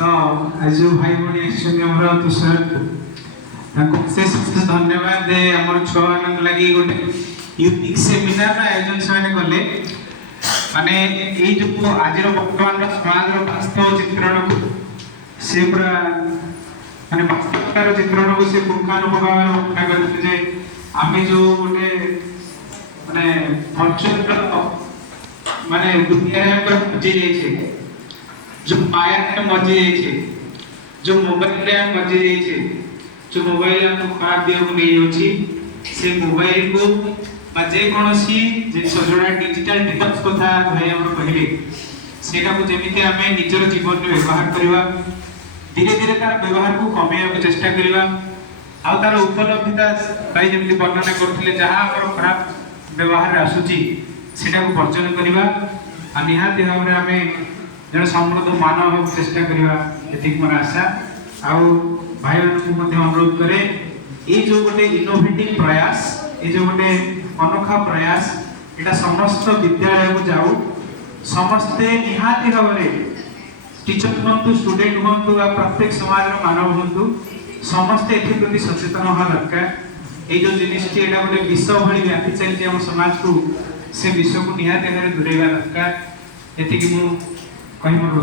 तो आज जो भाई भौणी आछन हमर तुषार ताको विशेष धन्यवाद दे हमर छुआ मान लगी गोटे यूनिक सेमिनार आयोजन से कले माने ये जो आज वर्तमान समाज वास्तव चित्रण को से पूरा माने वास्तवतार चित्रण को से पुंखानुपुंख भाव करते जे आमे जो गोटे माने वर्चुअल माने दुनिया में मजे जाइए जो माया में मजे जाइए जो मोबाइल में मजे जाइए जो मोबाइल हम खराब दिया को नहीं होची से मोबाइल को बजे कोनोसी जे सजोड़ा डिजिटल डिटॉक्स कथा भाई हमर पहिले सेटा को जेमिति हमें निजर जीवन में व्यवहार करबा धीरे धीरे तार व्यवहार को कमेया को चेष्टा करबा आ तार उपलब्धिता भाई जेमिति वर्णना करथिले जहां हमर खराब व्यवहार आसुची सेटा को वर्जन करबा आ निहाती भाबरे हमें जन समृद्ध मानव हो चेष्टा करबा एतिक मोर आशा आ भाई को मध्ये अनुरोध करे ये जो गोटे इनोवेटिव प्रयास ये जो गोटे अनोखा प्रयास एटा समस्त विद्यालय को जाऊ समस्ते निहाती भाबरे टीचर हुंतु स्टूडेंट हुंतु आ प्रत्येक समाज रो मानव हुंतु समस्ते एथि प्रति सचेतन होवा दरकार। ए जो जिनिसटी एटा गोटे विश्व भली व्यापी चलती हम समाज को से विश्व को निहाती भाबरे दूरेवा दरकार एथि कि मु कहि मोर